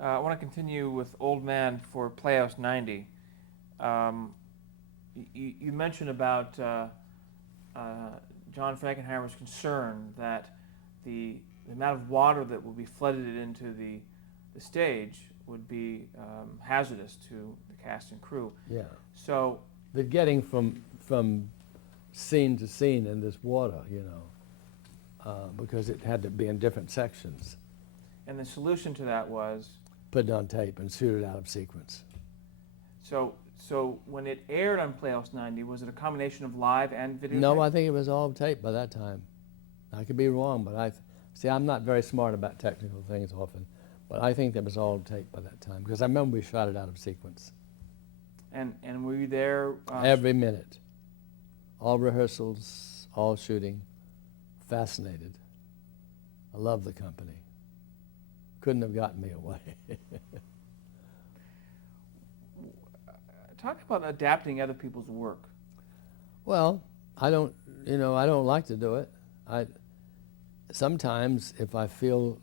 I want to continue with Old Man for Playhouse 90. Um, you mentioned about John Frankenheimer's concern that the amount of water that will be flooded into the stage would be hazardous to the cast and crew. Yeah. So, The getting from scene to scene in this water, because it had to be in different sections. and the solution to that was, Put it on tape and shoot it out of sequence. so when it aired on Playhouse 90, was it a combination of live and video? No, I think it was all tape by that time. I could be wrong, but see, I'm not very smart about technical things often, but I think that was all tape by that time because I remember we shot it out of sequence. And were you there? Every minute. All rehearsals, all shooting. Fascinated. I love the company. Couldn't have gotten me away. Talk about adapting other people's work. Well, I don't like to do it. Sometimes if I feel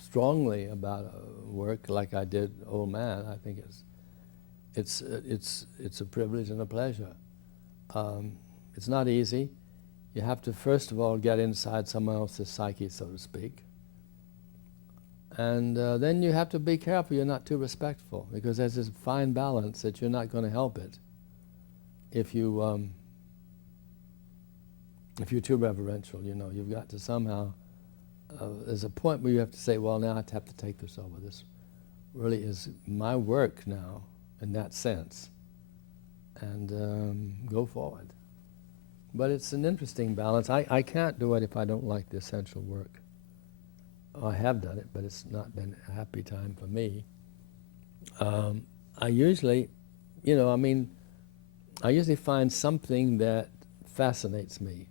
strongly about a work like I did Old Man, I think it's a privilege and a pleasure. It's not easy. You have to first of all get inside someone else's psyche, so to speak. And then you have to be careful you're not too respectful, because there's this fine balance that you're not going to help it if you're too reverential. You've got to somehow, there's a point where you have to say, well, now I have to take this over. This really is my work now in that sense, and go forward. But it's an interesting balance. I can't do it if I don't like the essential work. I have done it, but it's not been a happy time for me. I usually find something that fascinates me,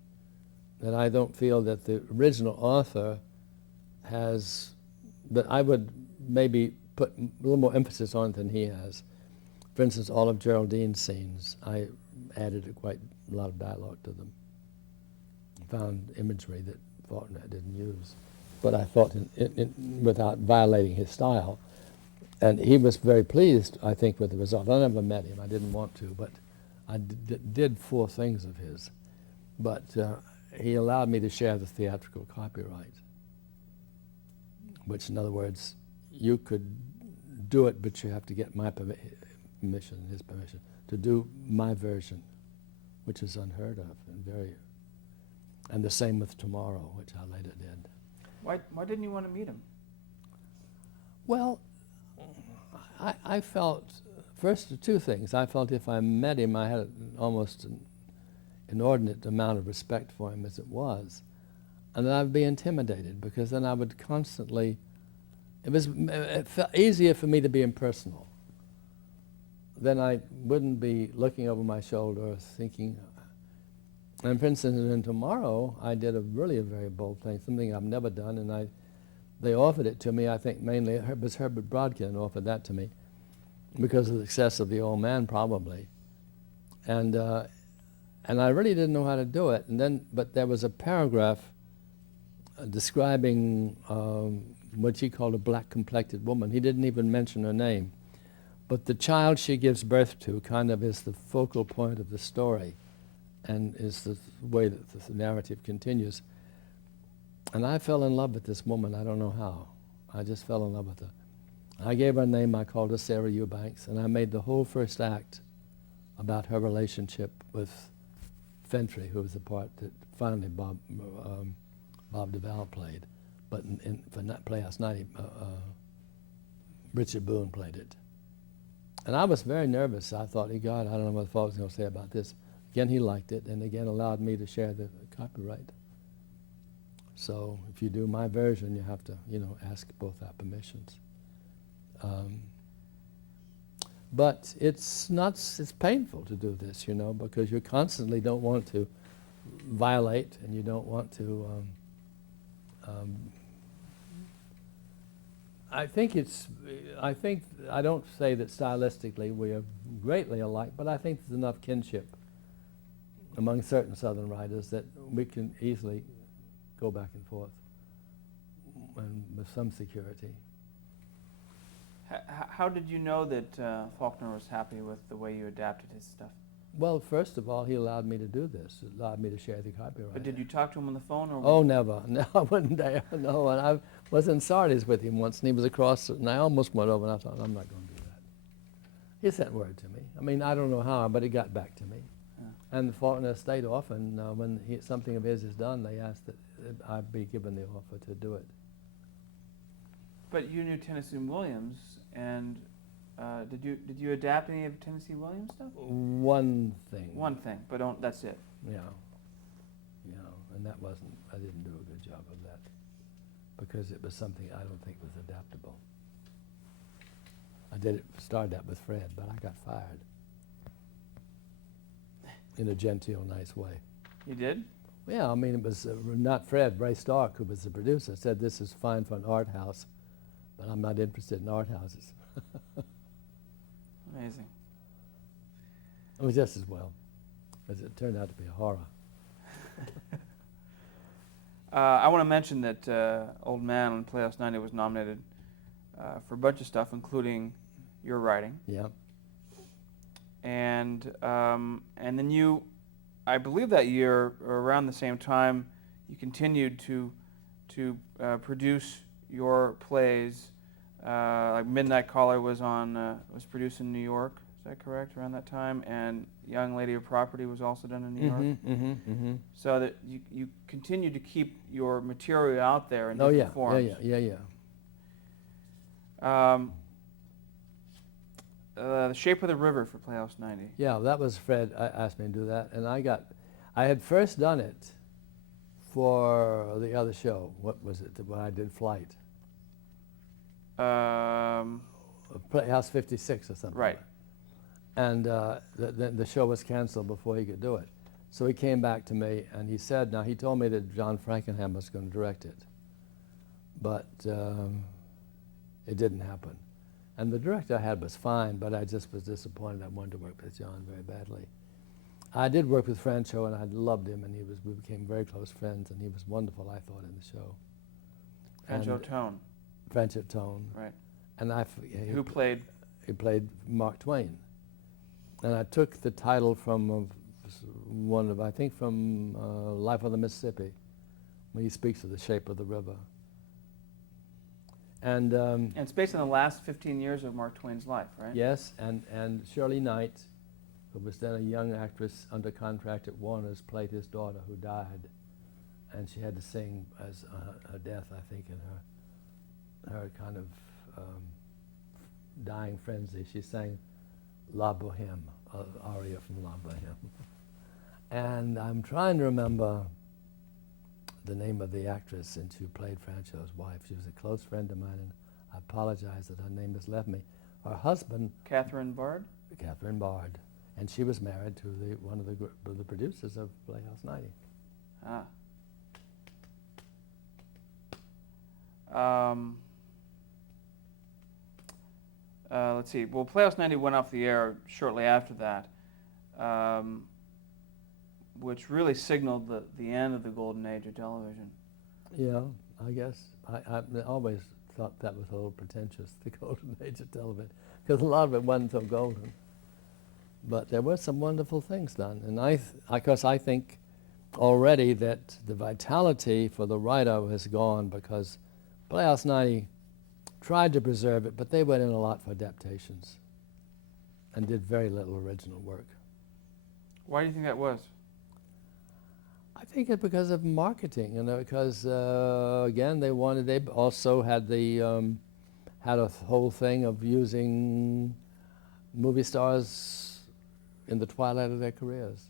that I don't feel that the original author has, that I would maybe put a little more emphasis on than he has. For instance, all of Geraldine's scenes, I added quite a lot of dialogue to them. Found imagery that Faulkner didn't use, but I thought without violating his style. And he was very pleased, I think, with the result. I never met him, I didn't want to, but I did 4 things of his. But he allowed me to share the theatrical copyright, which, in other words, you could do it, but you have to get my permission, his permission, to do my version, which is unheard of and the same with Tomorrow, which I later did. Why didn't you want to meet him? Well, I felt, first, 2 things. I felt if I met him, I had almost an inordinate amount of respect for him as it was. And then I'd be intimidated, because then I would constantly, it felt easier for me to be impersonal. Then I wouldn't be looking over my shoulder thinking. And for instance, in Tomorrow, I did a very bold thing, something I've never done, and they offered it to me. I think mainly it was Herbert Brodkin offered that to me because of the success of The Old Man, probably. And I really didn't know how to do it. But there was a paragraph describing what he called a black-complected woman. He didn't even mention her name. But the child she gives birth to kind of is the focal point of the story, and is the way that the narrative continues. And I fell in love with this woman. I don't know how. I just fell in love with her. I gave her a name. I called her Sarah Eubanks, and I made the whole first act about her relationship with Fentry, who was the part that finally Bob Duvall played. But for Playhouse 90, Richard Boone played it. And I was very nervous. I thought, God, I don't know what Falk was going to say about this. Again, he liked it, and again allowed me to share the copyright. So if you do my version, you have to, ask both our permissions. But it's painful to do this, because you constantly don't want to violate, and you don't want to. I don't say that stylistically we are greatly alike, but I think there's enough kinship among certain Southern writers that we can easily go back and forth and with some security. How did you know that Faulkner was happy with the way you adapted his stuff? Well, first of all, he allowed me to do this. Allowed me to share the copyright. But did you talk to him on the phone, or? Oh, never. No, I wouldn't dare. No, and I was in Sardis with him once, and he was across, and I almost went over, and I thought, I'm not going to do that. He sent word to me. I mean, I don't know how, but it got back to me. Yeah. And Faulkner stayed off, and when something of his is done, they asked that I be given the offer to do it. But you knew Tennessee Williams, and did you adapt any of Tennessee Williams stuff? One thing. One thing, but that's it. Yeah. And that wasn't, I didn't do a good job of that because it was something I don't think was adaptable. I started that with Fred, but I got fired in a genteel, nice way. You did? Yeah, I mean, it was not Fred, Ray Stark, who was the producer, said this is fine for an art house, but I'm not interested in art houses. Amazing. It was just as well, as it turned out to be a horror. I want to mention that Old Man on Playhouse 90 was nominated for a bunch of stuff, including your writing. Yeah. And then you, I believe that year, or around the same time, you continued to produce your plays. Like Midnight Caller was produced in New York. Is that correct? Around that time, and Young Lady of Property was also done in New York. So that you continue to keep your material out there in different forms. Yeah. The Shape of the River for Playhouse 90. Yeah, that was Fred asked me to do that, and I had first done it for the other show. What was it? When I did Flight. Playhouse 56 or something. Right. And the show was canceled before he could do it. So he came back to me and he said, now he told me that John Frankenham was going to direct it, but it didn't happen. And the director I had was fine, but I just was disappointed. I wanted to work with John very badly. I did work with Francho, and I loved him, and we became very close friends, and he was wonderful, I thought, in the show. Francho Tone. Francho Tone. Right. And who played? He played Mark Twain. And I took the title from from Life on the Mississippi, when he speaks of the shape of the river. And it's based on the last 15 years of Mark Twain's life, right? Yes, and Shirley Knight, who was then a young actress under contract at Warner's, played his daughter who died, and she had to sing as her death, I think, in her kind of dying frenzy. She sang La Boheme, aria from La Boheme. And I'm trying to remember the name of the actress, and she played Francho's wife. She was a close friend of mine, and I apologize that her name has left me. Her husband... Catherine Bard? Catherine Bard. And she was married to one of the producers of Playhouse 90. Let's see. Well, Playhouse 90 went off the air shortly after that, which really signaled the end of the golden age of television. Yeah, I guess. I always thought that was a little pretentious, the golden age of television, because a lot of it wasn't so golden. But there were some wonderful things done. And I think already that the vitality for the writer has gone, because Playhouse 90 tried to preserve it, but they went in a lot for adaptations and did very little original work. Why do you think that was? I think it's because of marketing, because again, they also had had a whole thing of using movie stars in the twilight of their careers.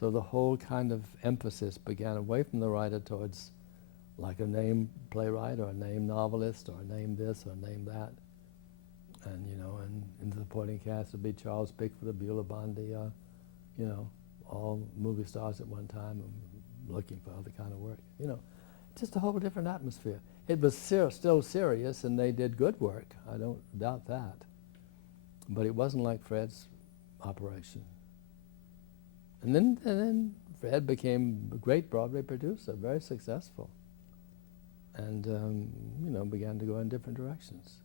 So the whole kind of emphasis began away from the writer towards like a name playwright or a name novelist or a name this or a name that. And, and in the supporting cast would be Charles Bickford, Beulah Bondi, all movie stars at one time and looking for other kind of work. Just a whole different atmosphere. It was still serious, and they did good work. I don't doubt that. But it wasn't like Fred's operation. And then Fred became a great Broadway producer, very successful, and began to go in different directions.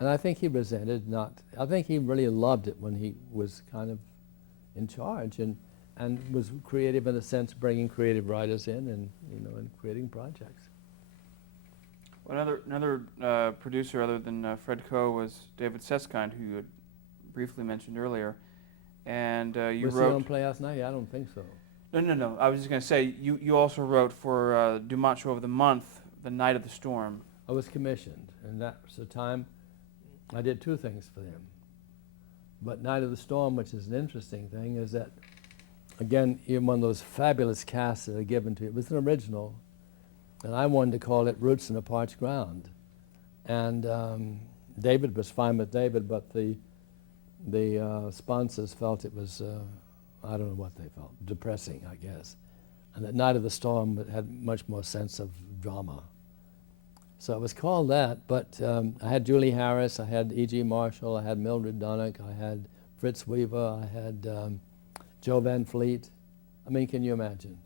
And I think he resented not, I think he really loved it when he was kind of in charge and was creative in a sense, bringing creative writers in and, and creating projects. Another producer other than Fred Coe was David Seskind, who you had briefly mentioned earlier. And you Was he wrote... on Playhouse Night? I don't think so. No. I was just going to say, you also wrote for Dumont Show of the Month, The Night of the Storm. I was commissioned, and that was the time I did two things for him. But Night of the Storm, which is an interesting thing, is that, again, even one of those fabulous casts that are given to you, it was an original, and I wanted to call it Roots in a Parched Ground. And David was fine with David, but the sponsors felt it was, I don't know what they felt, depressing, I guess. And that Night of the Storm had much more sense of drama. So it was called that, but I had Julie Harris, I had E.G. Marshall, I had Mildred Donnock, I had Fritz Weaver, I had Joe Van Fleet. I mean, can you imagine?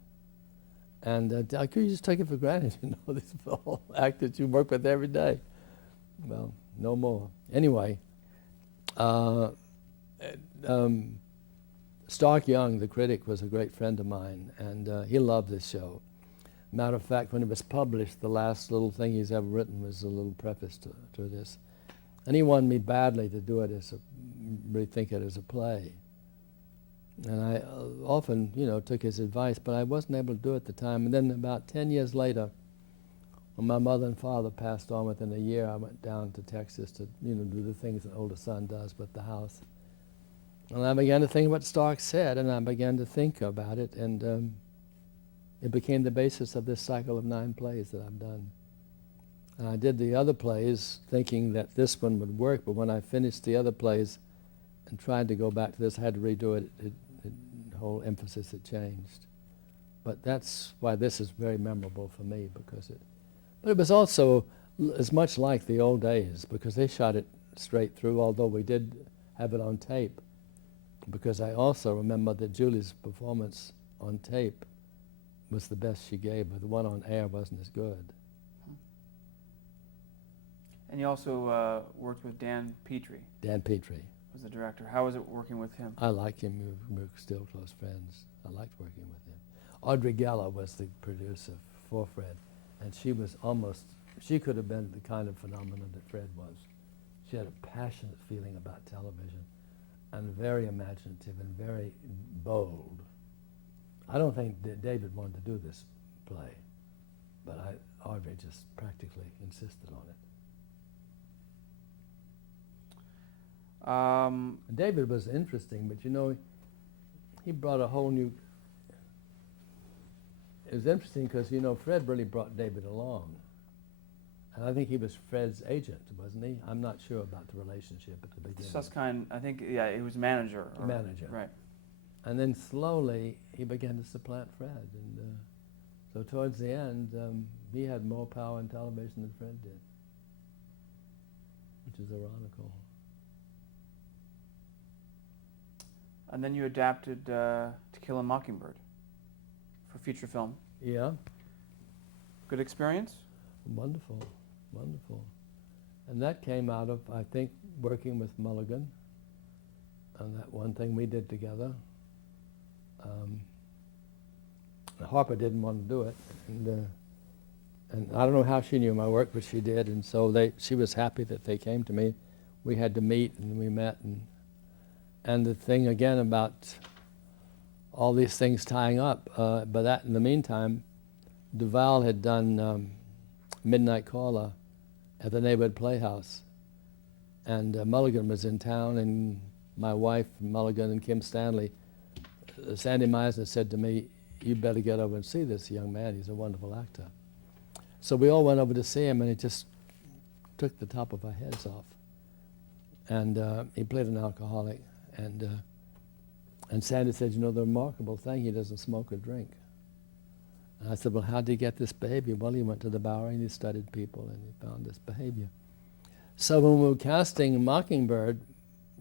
And I could just take it for granted, these all actors you work with every day. Well, no more. Anyway, Stark Young, the critic, was a great friend of mine, and he loved this show. Matter of fact, when it was published, the last little thing he's ever written was a little preface to this. And he wanted me badly to do it rethink it as a play. And I often, took his advice, but I wasn't able to do it at the time. And then about 10 years later, when my mother and father passed on within a year, I went down to Texas to, do the things an older son does with the house. And I began to think what Stark said, and I began to think about it, and it became the basis of this cycle of 9 plays that I've done. And I did the other plays thinking that this one would work, but when I finished the other plays and tried to go back to this, I had to redo it. The whole emphasis had changed. But that's why this is very memorable for me, because but it was also as much like the old days, because they shot it straight through, although we did have it on tape. Because I also remember that Julie's performance on tape was the best she gave, but the one on air wasn't as good. And you also worked with Dan Petrie. Dan Petrie was the director. How was it working with him? I liked him. We were still close friends. I liked working with him. Audrey Geller was the producer for Fred, and she could have been the kind of phenomenon that Fred was. She had a passionate feeling about television, and very imaginative and very bold. I don't think David wanted to do this play, but Audrey just practically insisted on it. David was interesting, but he brought a whole new... It was interesting because, Fred really brought David along. And I think he was Fred's agent, wasn't he? I'm not sure about the relationship at the beginning. Suskind, I think, he was manager. Manager. Right. And then slowly he began to supplant Fred. And so towards the end, he had more power in television than Fred did, which is ironical. And then you adapted To Kill a Mockingbird for feature film. Yeah. Good experience? Wonderful, wonderful. And that came out of, I think, working with Mulligan on that one thing we did together. Harper didn't want to do it, and I don't know how she knew my work, but she did, and so she was happy that they came to me. We had to meet, and we met, and the thing again about all these things tying up, but that in the meantime, Duvall had done Midnight Caller at the neighborhood playhouse, and Mulligan was in town, and my wife, Mulligan, and Kim Stanley, Sandy Meisner said to me, "You better get over and see this young man. He's a wonderful actor." So we all went over to see him, and he just took the top of our heads off. And he played an alcoholic, and Sandy said, "The remarkable thing, he doesn't smoke or drink." And I said, "Well, how did he get this behavior?" Well, he went to the Bowery and he studied people, and he found this behavior. So when we were casting Mockingbird,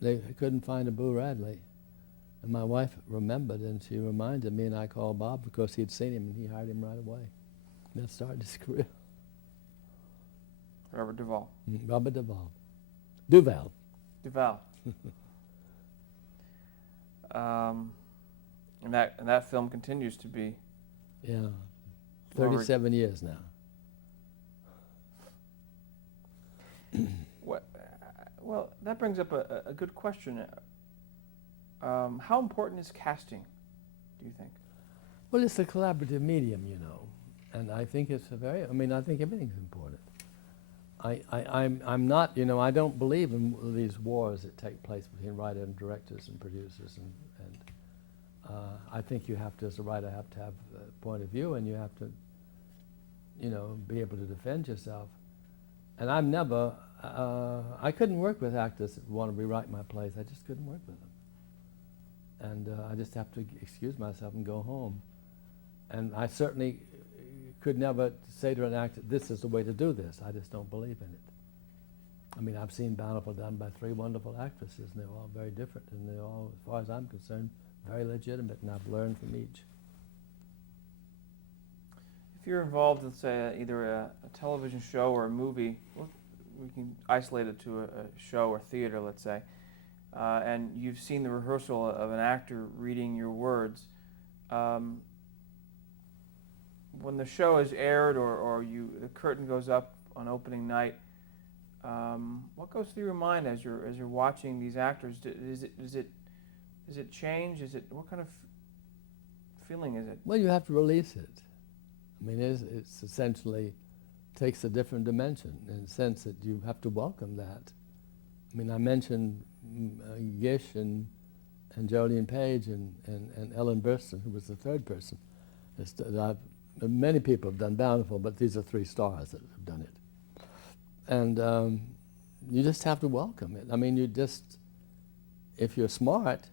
they couldn't find a Boo Radley. And my wife remembered, and she reminded me, and I called Bob because he'd seen him, and he hired him right away. And that started his career. Robert Duvall. Robert Duvall. Duval. Duval. And that film continues to be Yeah, well 37 years now. what. Well, that brings up a good question. How important is casting, do you think? Well, it's a collaborative medium, you know, and I think it's a very, I mean, I think everything's important. I'm not, you know, I don't believe in these wars that take place between writers and directors and producers, and I think you have to, as a writer, have to have a point of view, and you have to, you know, be able to defend yourself. And I'm never, I couldn't work with actors that want to rewrite my plays. I just couldn't work with them. And I just have to excuse myself and go home. And I certainly could never say to an actor, this is the way to do this. I just don't believe in it. I mean, I've seen Bountiful done by 3 wonderful actresses, and they're all very different, and they're all, as far as I'm concerned, very legitimate, and I've learned from each. If you're involved in, say, either a television show or a movie, we can isolate it to a show or theater, let's say, and you've seen the rehearsal of an actor reading your words, when the show is aired or the curtain goes up on opening night, what goes through your mind as you're watching these actors? Does it change? What kind of feeling is it? Well, you have to release it. I mean, it's essentially takes a different dimension in the sense that you have to welcome that. I mean, I mentioned Gish and Jolene Page and Ellen Burstyn, who was the third person. Many people have done Bountiful, but these are 3 stars that have done it. And you just have to welcome it. I mean, if you're smart,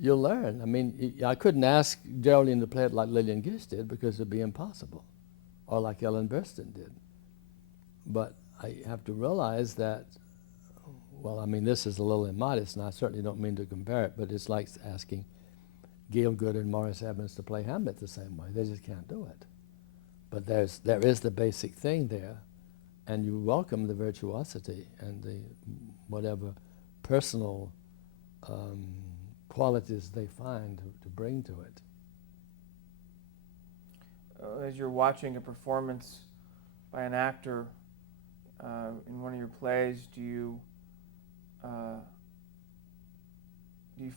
you'll learn. I mean, I couldn't ask Jolene to play it like Lillian Gish did because it'd be impossible, or like Ellen Burstyn did. But I have to realize that, well, I mean, this is a little immodest, and I certainly don't mean to compare it, but it's like asking Gail Good and Morris Evans to play Hamlet the same way. They just can't do it. But there is the basic thing there, and you welcome the virtuosity and the whatever personal qualities they find to bring to it. As you're watching a performance by an actor in one of your plays, do you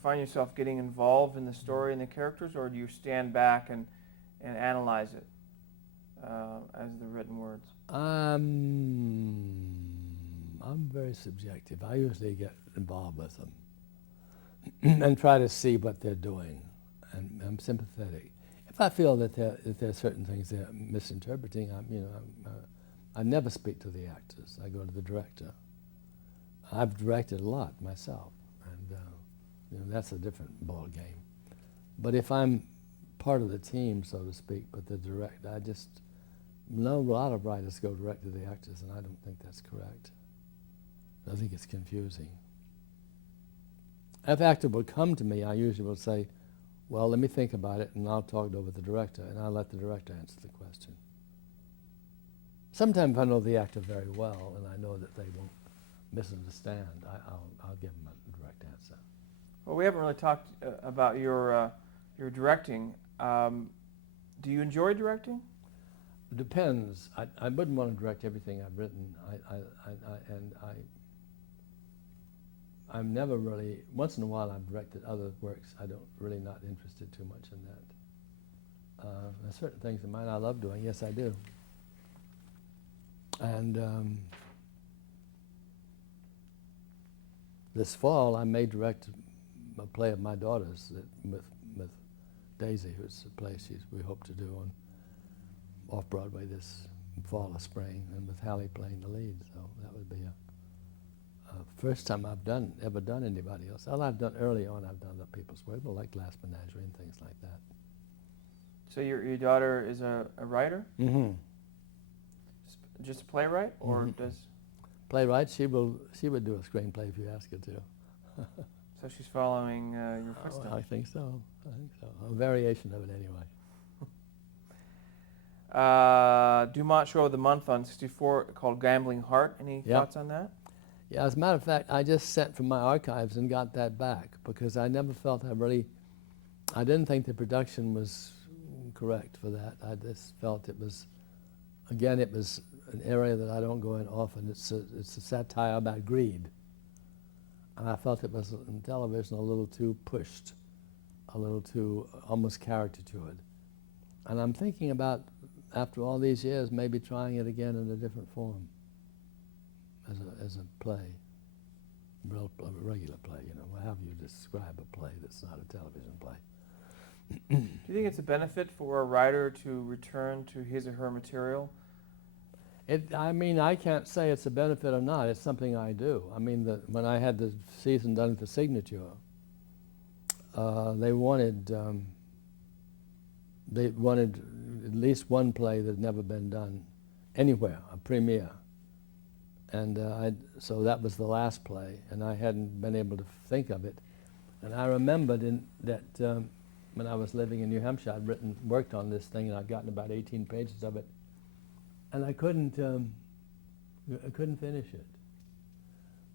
find yourself getting involved in the story and the characters, or do you stand back and analyze it as the written words? I'm very subjective. I usually get involved with them and try to see what they're doing, and I'm sympathetic. If I feel that there are certain things they're misinterpreting, I never speak to the actors. I go to the director. I've directed a lot myself, and that's a different ball game. But if I'm part of the team, so to speak, but the director, I just know a lot of writers go direct to the actors, and I don't think that's correct. I think it's confusing. If an actor would come to me, I usually will say, well, let me think about it, and I'll talk it over with the director, and I'll let the director answer the question. Sometimes I know the actor very well, and I know that they won't misunderstand. I'll give them a direct answer. Well, we haven't really talked about your directing. Do you enjoy directing? It depends. I wouldn't want to direct everything I've written. I'm never really, once in a while I've directed other works. I don't really not interested too much in that. There's certain things in mine I love doing. Yes, I do. And this fall I may direct a play of my daughter's with Daisy, who's a play we hope to do on off-Broadway this fall or spring, and with Hallie playing the lead. So that would be a first time I've ever done anybody else. Well, I've done early on. I've done other people's work, but like Glass Menagerie and things like that. So your daughter is a writer? Mm-hmm. Just a playwright, or does? Playwright. She would do a screenplay if you ask her to. So she's following your footsteps. I think so. A variation of it anyway. Dumont Show of the Month on 64 called Gambling Heart. Any thoughts on that? Yeah, as a matter of fact, I just sent from my archives and got that back because I never felt I didn't think the production was correct for that. I just felt it was, again, it was an area that I don't go in often. It's a satire about greed. And I felt it was, in television, a little too pushed, a little too almost caricatured. And I'm thinking about, after all these years, maybe trying it again in a different form, as a play, a regular play, you know, how you describe a play that's not a television play. Do you think it's a benefit for a writer to return to his or her material? I mean, I can't say it's a benefit or not. It's something I do. I mean, when I had the season done at the Signature, they wanted at least one play that had never been done anywhere, a premiere. And so that was the last play, and I hadn't been able to think of it. And I remembered that when I was living in New Hampshire, I'd worked on this thing, and I'd gotten about 18 pages of it, and I couldn't finish it.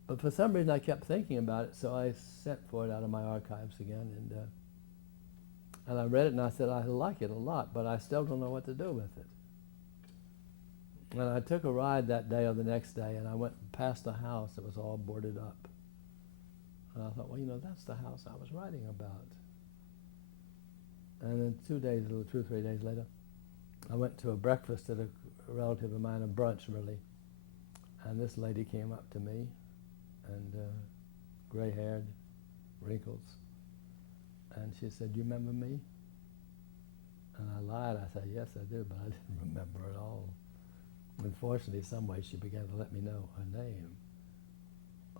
But for some reason, I kept thinking about it, so I sent for it out of my archives again, and I read it, and I said, I like it a lot, but I still don't know what to do with it. And I took a ride that day or the next day, and I went past a house that was all boarded up. And I thought, well, you know, that's the house I was writing about. And then 2 or 3 days later, I went to a breakfast at a relative of mine, a brunch really, and this lady came up to me, and gray-haired, wrinkles, and she said, "Do you remember me?" And I lied. I said, "Yes, I do," but I didn't remember at all. Unfortunately, some way she began to let me know her name.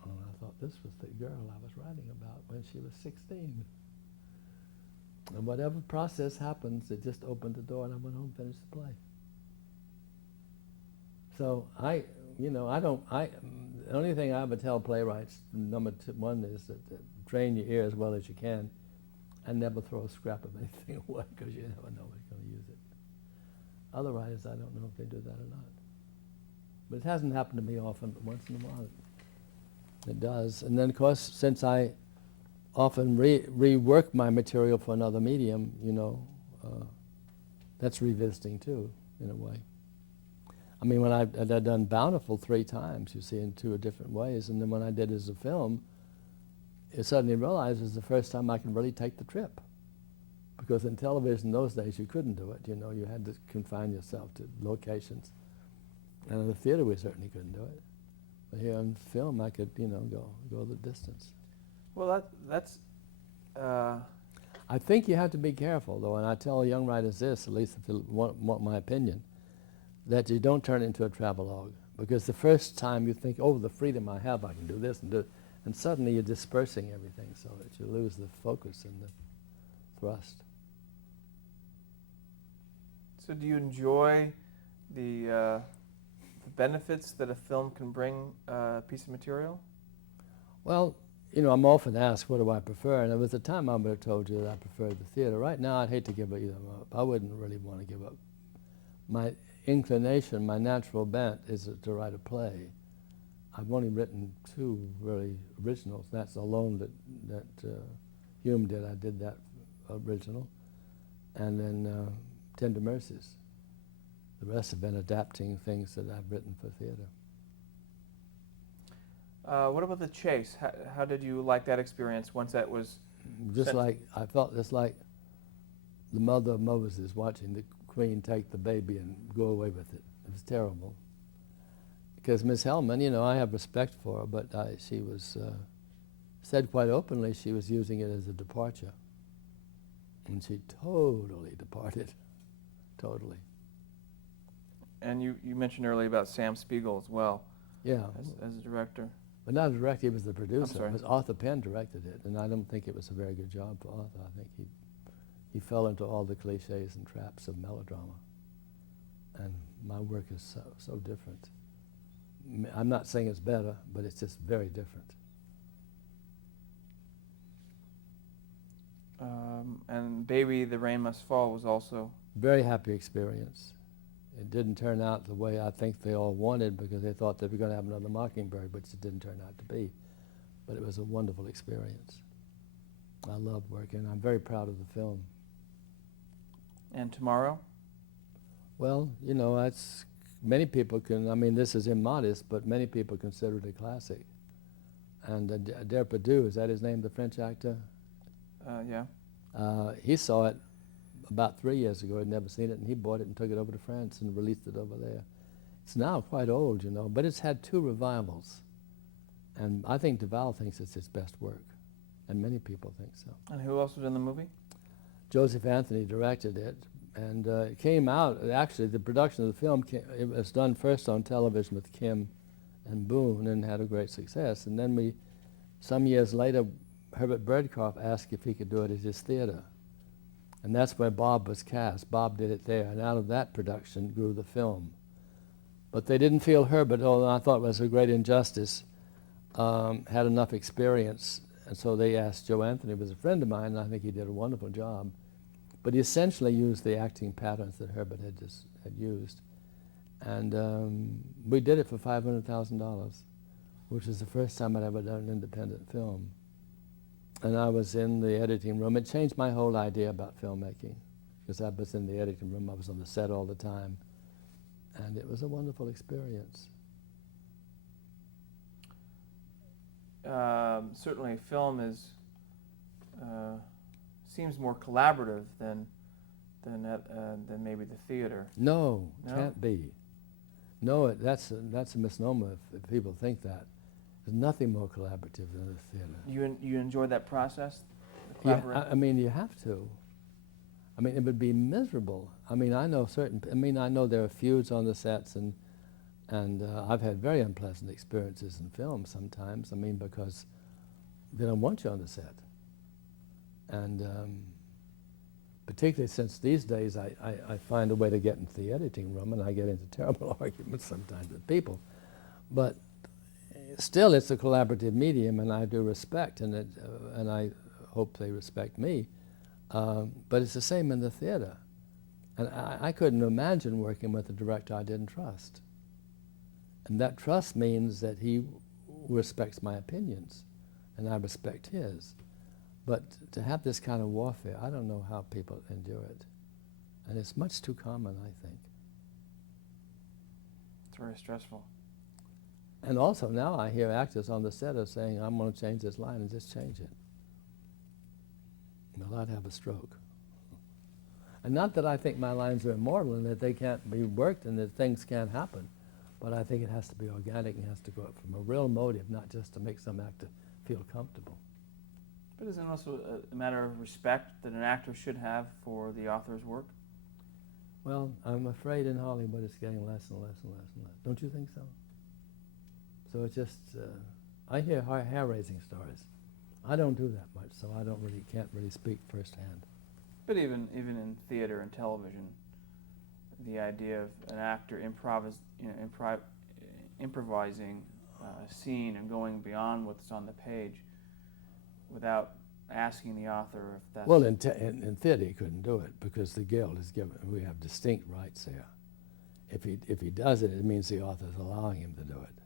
And I thought this was the girl I was writing about when she was 16. And whatever process happens, it just opened the door, and I went home and finished the play. So the only thing I would tell playwrights, one is that train your ear as well as you can, and never throw a scrap of anything away, because you never know who's going to use it. Other writers, I don't know if they do that or not. But it hasn't happened to me often, but once in a while it does. And then, of course, since I often rework my material for another medium, you know, that's revisiting too, in a way. I mean, when I'd done Bountiful 3 times, you see, in 2 different ways, and then when I did it as a film, I suddenly realized it was the first time I could really take the trip. Because in television those days you couldn't do it, you know, you had to confine yourself to locations. And in the theater we certainly couldn't do it. But here on film I could, you know, go the distance. Well, that's... I think you have to be careful, though, and I tell young writers this, at least if you want my opinion, that you don't turn it into a travelogue. Because the first time you think, oh, the freedom I have, I can do this and do it, and suddenly you're dispersing everything so that you lose the focus and the thrust. So do you enjoy the benefits that a film can bring a piece of material? Well, you know, I'm often asked, what do I prefer? And there was a time I would have told you that I preferred the theater. Right now, I'd hate to give either up. I wouldn't really want to give up. My inclination, my natural bent is to write a play. I've only written 2 really originals. That's Alone that Hume did. I did that original. And then Tender Mercies. The rest have been adapting things that I've written for theater. What about The Chase? How did you like that experience once that was... I felt just like the mother of Moses watching the queen take the baby and go away with it. It was terrible. Because Miss Hellman, you know, I have respect for her, but she was, said quite openly she was using it as a departure. And she totally departed, totally. And you mentioned earlier about Sam Spiegel as well. Yeah. As a director. But not a director, he was the producer. I'm sorry. It was Arthur Penn directed it, and I don't think it was a very good job for Arthur. I think he fell into all the cliches and traps of melodrama. And my work is so different. I'm not saying it's better, but it's just very different. And Baby, the Rain Must Fall was also... Very happy experience. it didn't turn out the way I think they all wanted, because they thought they were going to have another Mockingbird, which it didn't turn out to be. But it was a wonderful experience. I loved working. I'm very proud of the film. And tomorrow? Well, you know, it's, many people can, I mean, this is immodest, but many people consider it a classic. And Depardieu, is that his name, the French actor? Yeah. He saw it about 3 years ago. He'd never seen it, and he bought it and took it over to France and released it over there. It's now quite old, you know, but it's had 2 revivals. And I think Duvall thinks it's his best work, and many people think so. And who else was in the movie? Joseph Anthony directed it, and it came out, actually the production of the film, it was done first on television with Kim and Boone and had a great success. And then some years later, Herbert Birdcroft asked if he could do it at his theater. And that's where Bob was cast. Bob did it there, and out of that production grew the film. But they didn't feel Herbert, although I thought it was a great injustice, had enough experience, and so they asked Joe Anthony, who was a friend of mine, and I think he did a wonderful job. But he essentially used the acting patterns that Herbert had used. And we did it for $500,000, which was the first time I'd ever done an independent film. And I was in the editing room. It changed my whole idea about filmmaking, because I was in the editing room. I was on the set all the time. And it was a wonderful experience. Certainly, film seems more collaborative than maybe the theater. No, No? can't be. No, that's a misnomer if people think that. There's nothing more collaborative than the theater. You enjoy that process? The Yeah, collaboration? I mean, you have to. I mean, it would be miserable. I mean, I know there are feuds on the sets, and I've had very unpleasant experiences in film sometimes. I mean, because they don't want you on the set. And particularly since these days I find a way to get into the editing room, and I get into terrible arguments sometimes with people. But still, it's a collaborative medium, and I do respect, and I hope they respect me. But it's the same in the theater. And I couldn't imagine working with a director I didn't trust. And that trust means that he respects my opinions, and I respect his. But to have this kind of warfare, I don't know how people endure it. And it's much too common, I think. It's very stressful. And also now I hear actors on the set are saying, I'm going to change this line, and just change it. Well, I'd have a stroke. And not that I think my lines are immortal and that they can't be worked and that things can't happen, but I think it has to be organic and has to go from a real motive, not just to make some actor feel comfortable. But isn't it also a matter of respect that an actor should have for the author's work? Well, I'm afraid in Hollywood it's getting less and less and less and less. Don't you think so? So it's just, I hear hair-raising stories. I don't do that much, so I can't really speak firsthand. But even in theater and television, the idea of an actor improvising a scene and going beyond what's on the page without asking the author if that's... Well, in theater he couldn't do it because the Guild is given, we have distinct rights there. If he does it, it means the author's allowing him to do it.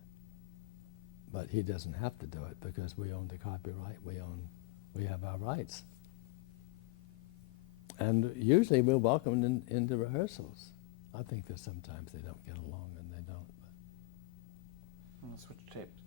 But he doesn't have to do it because we own the copyright, we have our rights. And usually we're welcomed into rehearsals. I think that sometimes they don't get along and they don't. I'm going to switch tapes.